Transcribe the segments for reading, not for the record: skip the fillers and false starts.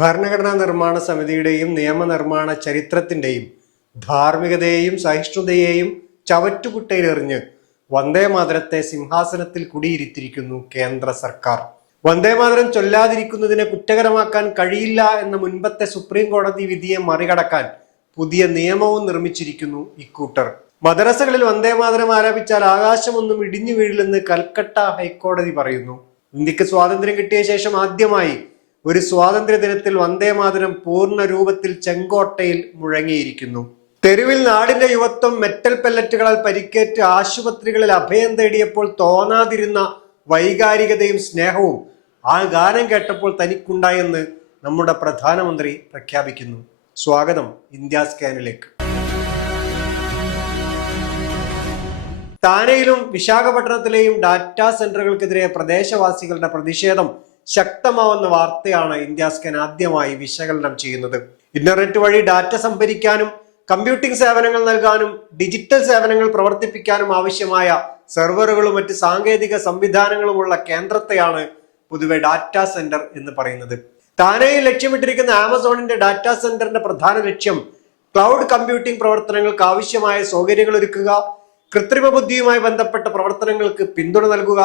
ഭരണഘടനാ നിർമ്മാണ സമിതിയുടെയും നിയമനിർമ്മാണ ചരിത്രത്തിന്റെയും ധാർമ്മികതയെയും സഹിഷ്ണുതയെയും ചവറ്റുകുട്ടയിലെറിഞ്ഞ് വന്ദേമാതരത്തെ സിംഹാസനത്തിൽ കുടിയിരുത്തിയിരിക്കുന്നു കേന്ദ്ര സർക്കാർ. വന്ദേമാതരം ചൊല്ലാതിരിക്കുന്നതിനെ കുറ്റകരമാക്കാൻ കഴിയില്ല എന്ന മുൻപത്തെ സുപ്രീം കോടതി വിധിയെ മറികടക്കാൻ പുതിയ നിയമവും നിർമ്മിച്ചിരിക്കുന്നു ഇക്കൂട്ടർ. മദ്രസകളിൽ വന്ദേമാതരം ആലപിച്ചാൽ ആകാശമൊന്നും ഇടിഞ്ഞു വീഴില്ലെന്ന് കൽക്കട്ട ഹൈക്കോടതി പറയുന്നു. ഇന്ത്യക്ക് സ്വാതന്ത്ര്യം കിട്ടിയ ശേഷം ആദ്യമായി ഒരു സ്വാതന്ത്ര്യ ദിനത്തിൽ വന്ദേമാതരം പൂർണ്ണ രൂപത്തിൽ ചെങ്കോട്ടയിൽ മുഴങ്ങിയിരിക്കുന്നു. തെരുവിൽ നാടിന്റെ യുവത്വം മെറ്റൽ പെല്ലറ്റുകളാൽ പരിക്കേറ്റ് ആശുപത്രികളിൽ അഭയം തേടിയപ്പോൾ തോന്നാതിരുന്ന വൈകാരികതയും സ്നേഹവും ആ ഗാനം കേട്ടപ്പോൾ തനിക്കുണ്ടായെന്ന് നമ്മുടെ പ്രധാനമന്ത്രി പ്രഖ്യാപിക്കുന്നു. സ്വാഗതം ഇന്ത്യ സ്കാനിലേക്ക്. താനെയിലും വിശാഖപട്ടണത്തിലെയും ഡാറ്റാ സെന്ററുകൾക്കെതിരെ പ്രദേശവാസികളുടെ പ്രതിഷേധം ശക്തമാവുന്ന വാർത്തയാണ് ഇന്ത്യ സ്കാൻ ആദ്യമായി വിശകലനം ചെയ്യുന്നത്. ഇന്റർനെറ്റ് വഴി ഡാറ്റ സംഭരിക്കാനും കമ്പ്യൂട്ടിംഗ് സേവനങ്ങൾ നൽകാനും ഡിജിറ്റൽ സേവനങ്ങൾ പ്രവർത്തിപ്പിക്കാനും ആവശ്യമായ സെർവറുകളും മറ്റ് സാങ്കേതിക സംവിധാനങ്ങളുമുള്ള കേന്ദ്രത്തെയാണ് പൊതുവെ ഡാറ്റാ സെന്റർ എന്ന് പറയുന്നത്. താനെയിൽ ലക്ഷ്യമിട്ടിരിക്കുന്ന ആമസോണിന്റെ ഡാറ്റാ സെന്ററിന്റെ പ്രധാന ലക്ഷ്യം ക്ലൗഡ് കമ്പ്യൂട്ടിംഗ് പ്രവർത്തനങ്ങൾക്ക് ആവശ്യമായ സൗകര്യങ്ങൾ ഒരുക്കുക, കൃത്രിമ ബുദ്ധിയുമായി ബന്ധപ്പെട്ട പ്രവർത്തനങ്ങൾക്ക് പിന്തുണ നൽകുക,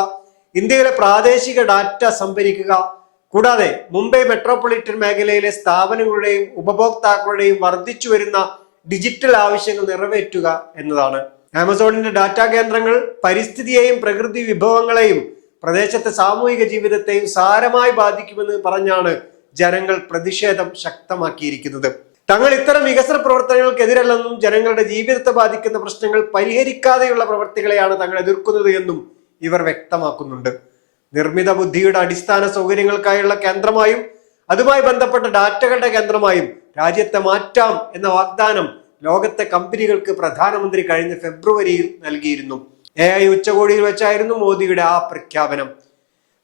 ഇന്ത്യയിലെ പ്രാദേശിക ഡാറ്റ സംഭരിക്കുക, കൂടാതെ മുംബൈ മെട്രോപൊളിറ്റൻ മേഖലയിലെ സ്ഥാപനങ്ങളുടെയും ഉപഭോക്താക്കളുടെയും വർദ്ധിച്ചു വരുന്ന ഡിജിറ്റൽ ആവശ്യങ്ങൾ നിറവേറ്റുക എന്നതാണ്. ആമസോണിന്റെ ഡാറ്റാ കേന്ദ്രങ്ങൾ പരിസ്ഥിതിയെയും പ്രകൃതി വിഭവങ്ങളെയും പ്രദേശത്തെ സാമൂഹിക ജീവിതത്തെയും സാരമായി ബാധിക്കുമെന്ന് പറഞ്ഞാണ് ജനങ്ങൾ പ്രതിഷേധം ശക്തമാക്കിയിരിക്കുന്നത്. തങ്ങൾ ഇത്തരം വികസന പ്രവർത്തനങ്ങൾക്കെതിരല്ലെന്നും ജനങ്ങളുടെ ജീവിതത്തെ ബാധിക്കുന്ന പ്രശ്നങ്ങൾ പരിഹരിക്കാതെയുള്ള പ്രവൃത്തികളെയാണ് തങ്ങൾ എതിർക്കുന്നത് എന്നും ഇവർ വ്യക്തമാക്കുന്നുണ്ട്. നിർമ്മിത ബുദ്ധിയുടെ അടിസ്ഥാന സൗകര്യങ്ങൾക്കായുള്ള കേന്ദ്രമായും അതുമായി ബന്ധപ്പെട്ട ഡാറ്റകളുടെ കേന്ദ്രമായും രാജ്യത്തെ മാറ്റാം എന്ന വാഗ്ദാനം ലോകത്തെ കമ്പനികൾക്ക് പ്രധാനമന്ത്രി കഴിഞ്ഞ ഫെബ്രുവരിയിൽ നൽകിയിരുന്നു. AI ഉച്ചകോടിയിൽ വെച്ചായിരുന്നു മോദിയുടെ ആ പ്രഖ്യാപനം.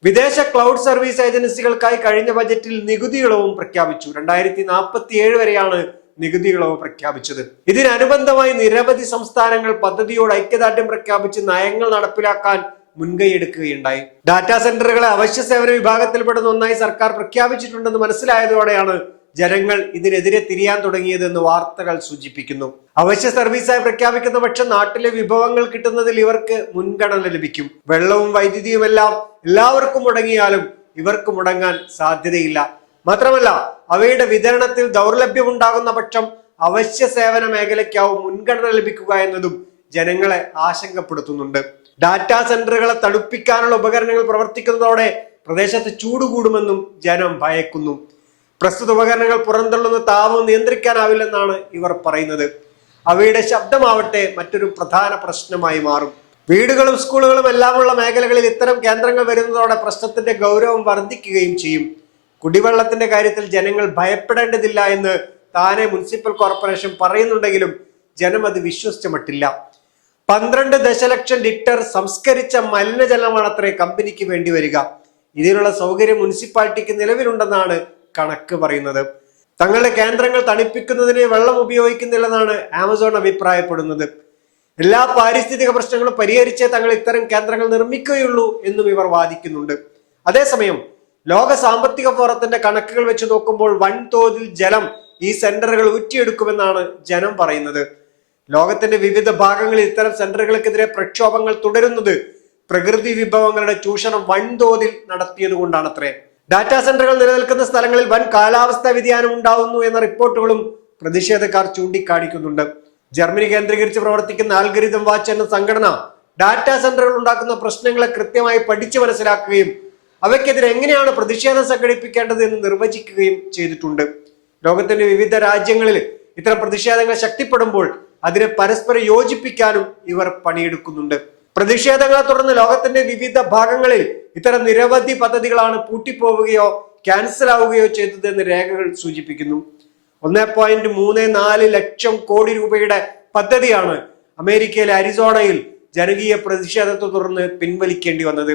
വിദേശ ക്ലൗഡ് സർവീസ് ഏജൻസികൾക്കായി കഴിഞ്ഞ ബജറ്റിൽ നികുതി ഇളവും പ്രഖ്യാപിച്ചു. 2047 വരെയാണ് നികുതി ഇളവ് പ്രഖ്യാപിച്ചത്. ഇതിനനുബന്ധമായി നിരവധി സംസ്ഥാനങ്ങൾ പദ്ധതിയോട് ഐക്യദാർഢ്യം പ്രഖ്യാപിച്ച് നയങ്ങൾ നടപ്പിലാക്കാൻ മുൻകൈയെടുക്കുകയുണ്ടായി. ഡാറ്റാ സെന്ററുകളെ അവശ്യ സേവന വിഭാഗത്തിൽപ്പെടുന്ന ഒന്നായി സർക്കാർ പ്രഖ്യാപിച്ചിട്ടുണ്ടെന്ന് മനസ്സിലായതോടെയാണ് ജനങ്ങൾ ഇതിനെതിരെ തിരിയാൻ തുടങ്ങിയതെന്ന് വാർത്തകൾ സൂചിപ്പിക്കുന്നു. അവശ്യ സർവീസായി പ്രഖ്യാപിക്കുന്ന പക്ഷം നാട്ടിലെ വിഭവങ്ങൾ കിട്ടുന്നതിൽ ഇവർക്ക് മുൻഗണന ലഭിക്കും. വെള്ളവും വൈദ്യുതിയും എല്ലാം എല്ലാവർക്കും മുടങ്ങിയാലും ഇവർക്ക് മുടങ്ങാൻ സാധ്യതയില്ല. മാത്രമല്ല, അവയുടെ വിതരണത്തിൽ ദൗർലഭ്യമുണ്ടാകുന്ന പക്ഷം അവശ്യ സേവന മേഖലയ്ക്കാവും മുൻഗണന ലഭിക്കുക എന്നതും ജനങ്ങളെ ആശങ്കപ്പെടുത്തുന്നുണ്ട്. ഡാറ്റാ സെന്ററുകളെ തണുപ്പിക്കാനുള്ള ഉപകരണങ്ങൾ പ്രവർത്തിക്കുന്നതോടെ പ്രദേശത്ത് ചൂട് കൂടുമെന്നും ജനം ഭയക്കുന്നു. പ്രസ്തുത ഉപകരണങ്ങൾ പുറന്തള്ളുന്ന താപം നിയന്ത്രിക്കാനാവില്ലെന്നാണ് ഇവർ പറയുന്നത്. അവയുടെ ശബ്ദമാവട്ടെ മറ്റൊരു പ്രധാന പ്രശ്നമായി മാറും. വീടുകളും സ്കൂളുകളും എല്ലാമുള്ള മേഖലകളിൽ ഇത്തരം കേന്ദ്രങ്ങൾ വരുന്നതോടെ പ്രശ്നത്തിന്റെ ഗൗരവം വർദ്ധിക്കുകയും ചെയ്യും. കുടിവെള്ളത്തിന്റെ കാര്യത്തിൽ ജനങ്ങൾ ഭയപ്പെടേണ്ടതില്ല എന്ന് താനെ മുനിസിപ്പൽ കോർപ്പറേഷൻ പറയുന്നുണ്ടെങ്കിലും ജനം അത് വിശ്വസിച്ച മട്ടില്ല. 12 ദശലക്ഷം ലിറ്റർ സംസ്കരിച്ച മലിനജലമാണത്രേ കമ്പനിക്ക് വേണ്ടി വരിക. ഇതിനുള്ള സൗകര്യം മുനിസിപ്പാലിറ്റിക്ക് നിലവിലുണ്ടെന്നാണ് കണക്ക് പറയുന്നത്. തങ്ങളുടെ കേന്ദ്രങ്ങൾ തണുപ്പിക്കുന്നതിന് വെള്ളം ഉപയോഗിക്കുന്നില്ലെന്നാണ് ആമസോൺ അഭിപ്രായപ്പെടുന്നത്. എല്ലാ പാരിസ്ഥിതിക പ്രശ്നങ്ങളും പരിഹരിച്ചേ തങ്ങൾ ഇത്തരം കേന്ദ്രങ്ങൾ നിർമ്മിക്കുകയുള്ളൂ എന്നും ഇവർ വാദിക്കുന്നുണ്ട്. അതേസമയം ലോക സാമ്പത്തിക ഫോറത്തിന്റെ കണക്കുകൾ വെച്ച് നോക്കുമ്പോൾ വൻതോതിൽ ജലം ഈ സെന്ററുകൾ ഊറ്റിയെടുക്കുമെന്നാണ് ജനം പറയുന്നത്. ലോകത്തിന്റെ വിവിധ ഭാഗങ്ങളിൽ ഇത്തരം സെന്ററുകൾക്കെതിരെ പ്രക്ഷോഭങ്ങൾ തുടരുന്നത് പ്രകൃതി വിഭവങ്ങളുടെ ചൂഷണം വൻതോതിൽ നടത്തിയത് കൊണ്ടാണത്രേ. ഡാറ്റാ സെന്ററുകൾ നിലനിൽക്കുന്ന സ്ഥലങ്ങളിൽ വൻ കാലാവസ്ഥാ വ്യതിയാനം ഉണ്ടാവുന്നു എന്ന റിപ്പോർട്ടുകളും പ്രതിഷേധക്കാർ ചൂണ്ടിക്കാണിക്കുന്നുണ്ട്. ജർമ്മനി കേന്ദ്രീകരിച്ച് പ്രവർത്തിക്കുന്ന ആൽഗരിതം വാച്ച് എന്ന സംഘടന ഡാറ്റാ സെന്ററുകൾ ഉണ്ടാക്കുന്ന പ്രശ്നങ്ങളെ കൃത്യമായി പഠിച്ചു മനസ്സിലാക്കുകയും അവയ്ക്കെതിരെ എങ്ങനെയാണ് പ്രതിഷേധം സംഘടിപ്പിക്കേണ്ടത് എന്ന് നിർവചിക്കുകയും ചെയ്തിട്ടുണ്ട്. ലോകത്തിന്റെ വിവിധ രാജ്യങ്ങളിൽ ഇത്തരം പ്രതിഷേധങ്ങൾ ശക്തിപ്പെടുമ്പോൾ അതിനെ പരസ്പരം യോജിപ്പിക്കാനും ഇവർ പണിയെടുക്കുന്നുണ്ട്. പ്രതിഷേധങ്ങളെ തുടർന്ന് ലോകത്തിന്റെ വിവിധ ഭാഗങ്ങളിൽ ഇത്തരം നിരവധി പദ്ധതികളാണ് പൂട്ടിപ്പോവുകയോ ക്യാൻസൽ ആവുകയോ ചെയ്തതെന്ന് രേഖകൾ സൂചിപ്പിക്കുന്നു. 1.34 ലക്ഷം കോടി രൂപയുടെ പദ്ധതിയാണ് അമേരിക്കയിലെ അരിസോണയിൽ ജനകീയ പ്രതിഷേധത്തെ തുടർന്ന് പിൻവലിക്കേണ്ടി വന്നത്.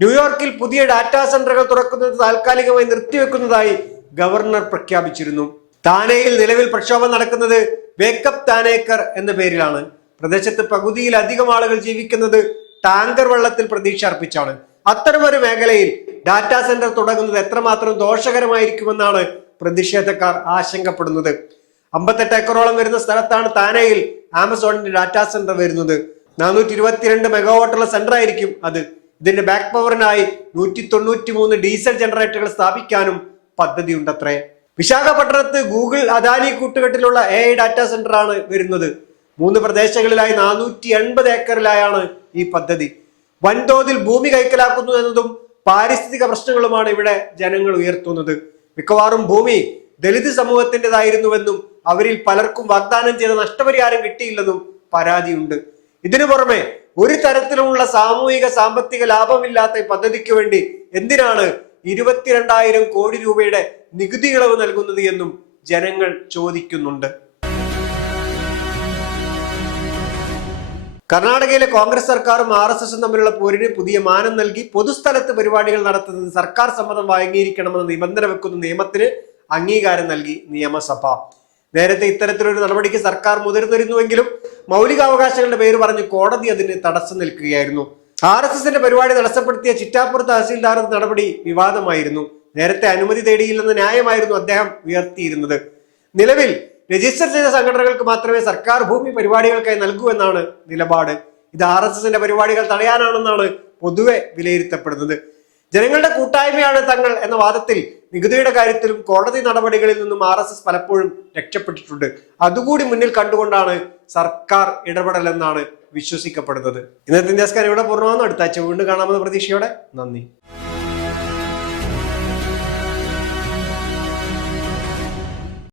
ന്യൂയോർക്കിൽ പുതിയ ഡാറ്റാ സെന്ററുകൾ തുറക്കുന്നത് താൽക്കാലികമായി നിർത്തിവെക്കുന്നതായി ഗവർണർ പ്രഖ്യാപിച്ചിരുന്നു. താനെയിൽ നിലവിൽ പ്രക്ഷോഭം നടക്കുന്നത് വേക്കപ്പ് താനേക്കർ എന്ന പേരിലാണ്. പ്രദേശത്ത് പകുതിയിലധികം ആളുകൾ ജീവിക്കുന്നത് ടാങ്കർ വെള്ളത്തിൽ പ്രതീക്ഷ അർപ്പിച്ചാണ്. അത്തരമൊരു മേഖലയിൽ ഡാറ്റാ സെന്റർ തുടങ്ങുന്നത് എത്രമാത്രം ദോഷകരമായിരിക്കുമെന്നാണ് പ്രതിഷേധക്കാർ ആശങ്കപ്പെടുന്നത്. 58 ഏക്കറോളം വരുന്ന സ്ഥലത്താണ് താനെയിൽ ആമസോണിന്റെ ഡാറ്റാ സെന്റർ വരുന്നത്. 422 മെഗാവാട്ടുള്ള സെന്റർ ആയിരിക്കും അത്. ഇതിന്റെ ബാക്ക് പവറിനായി 193 ഡീസൽ ജനറേറ്ററുകൾ സ്ഥാപിക്കാനും പദ്ധതിയുണ്ടത്രേ. വിശാഖപട്ടണത്ത് ഗൂഗിൾ അദാനി കൂട്ടുകെട്ടിലുള്ള AI ഡാറ്റാ സെന്റർ ആണ് വരുന്നത്. 3 പ്രദേശങ്ങളിലായി 480 ഏക്കറിലായാണ് ഈ പദ്ധതി. വൻതോതിൽ ഭൂമി കൈക്കലാക്കുന്നു എന്നതും പാരിസ്ഥിതിക പ്രശ്നങ്ങളുമാണ് ഇവിടെ ജനങ്ങൾ ഉയർത്തുന്നത്. മിക്കവാറും ഭൂമി ദളിത് സമൂഹത്തിൻ്റെതായിരുന്നുവെന്നും അവരിൽ പലർക്കും വാഗ്ദാനം ചെയ്ത നഷ്ടപരിഹാരം കിട്ടിയില്ലെന്നും പരാതിയുണ്ട്. ഇതിനു പുറമെ ഒരു തരത്തിലുമുള്ള സാമൂഹിക സാമ്പത്തിക ലാഭമില്ലാത്ത ഈ പദ്ധതിക്ക് വേണ്ടി എന്തിനാണ് 22,000 കോടി രൂപയുടെ നികുതി ഇളവ് നൽകുന്നത് എന്നും ജനങ്ങൾ ചോദിക്കുന്നുണ്ട്. കർണാടകയിലെ കോൺഗ്രസ് സർക്കാരും RSSും തമ്മിലുള്ള പോരിന് പുതിയ മാനം നൽകി പൊതുസ്ഥലത്ത് പരിപാടികൾ നടത്തുന്നത് സർക്കാർ സമ്മതം വാങ്ങിയിരിക്കണമെന്ന് നിബന്ധന വെക്കുന്ന നിയമത്തിന് അംഗീകാരം നൽകി നിയമസഭ. നേരത്തെ ഇത്തരത്തിലൊരു നടപടിക്ക് സർക്കാർ മുതിർന്നിരുന്നുവെങ്കിലും മൗലികാവകാശങ്ങളുടെ പേര് പറഞ്ഞ് കോടതി അതിന് തടസ്സം നിൽക്കുകയായിരുന്നു. RSSന്റെ പരിപാടി തടസ്സപ്പെടുത്തിയ ചിറ്റാപ്പൂർ തഹസീൽദാർ നടപടി വിവാദമായിരുന്നു. നേരത്തെ അനുമതി തേടിയില്ലെന്ന ന്യായമായിരുന്നു അദ്ദേഹം ഉയർത്തിയിരുന്നത്. നിലവിൽ രജിസ്റ്റർ ചെയ്ത സംഘടനകൾക്ക് മാത്രമേ സർക്കാർ ഭൂമി പരിപാടികൾക്കായി നൽകൂ എന്നാണ് നിലപാട്. ഇത് RSSന്റെ പരിപാടികൾ തടയാനാണെന്നാണ് പൊതുവെ വിലയിരുത്തപ്പെടുന്നത്. ജനങ്ങളുടെ കൂട്ടായ്മയാണ് തങ്ങൾ എന്ന വാദത്തിൽ നികുതിയുടെ കാര്യത്തിലും കോടതി നടപടികളിൽ നിന്നും RSS പലപ്പോഴും രക്ഷപ്പെട്ടിട്ടുണ്ട്. അതുകൂടി മുന്നിൽ കണ്ടുകൊണ്ടാണ് സർക്കാർ ഇടപെടലെന്നാണ് വിശ്വസിക്കപ്പെടുന്നത്. ഇന്നത്തെ ഇന്ത്യ സ്കാൻ ഇവിടെ പൂർണ്ണമാകുന്നു. അടുത്ത ആഴ്ച വീണ്ടും കാണാമെന്ന പ്രതീക്ഷയോടെ നന്ദി.